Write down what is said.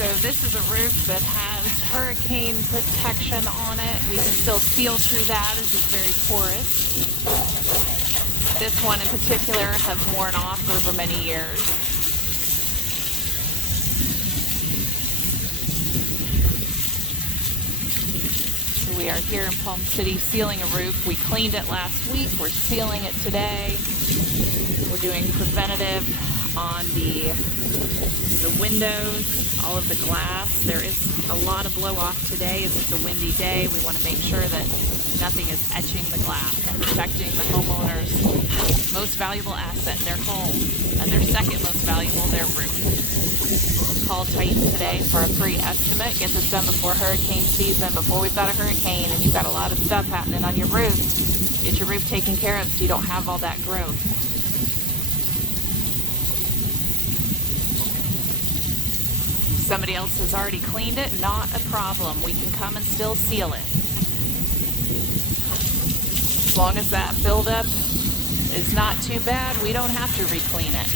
So this is a roof that has hurricane protection on it. We can still seal through that as it's very porous. This one in particular has worn off over many years. So we are here in Palm City sealing a roof. We cleaned it last week. We're sealing it today. We're doing preventative on the windows, all of the glass. There is a lot of blow off today as it's a windy day. We want to make sure that nothing is etching the glass, protecting the homeowner's most valuable asset, their home, and their second most valuable, their roof. Call Titan today for a free estimate. Get this done before hurricane season, before we've got a hurricane and you've got a lot of stuff happening on your roof. Get your roof taken care of so you don't have all that growth. Somebody else has already cleaned it, not a problem. We can come and still seal it. As long as that buildup is not too bad, we don't have to re-clean it.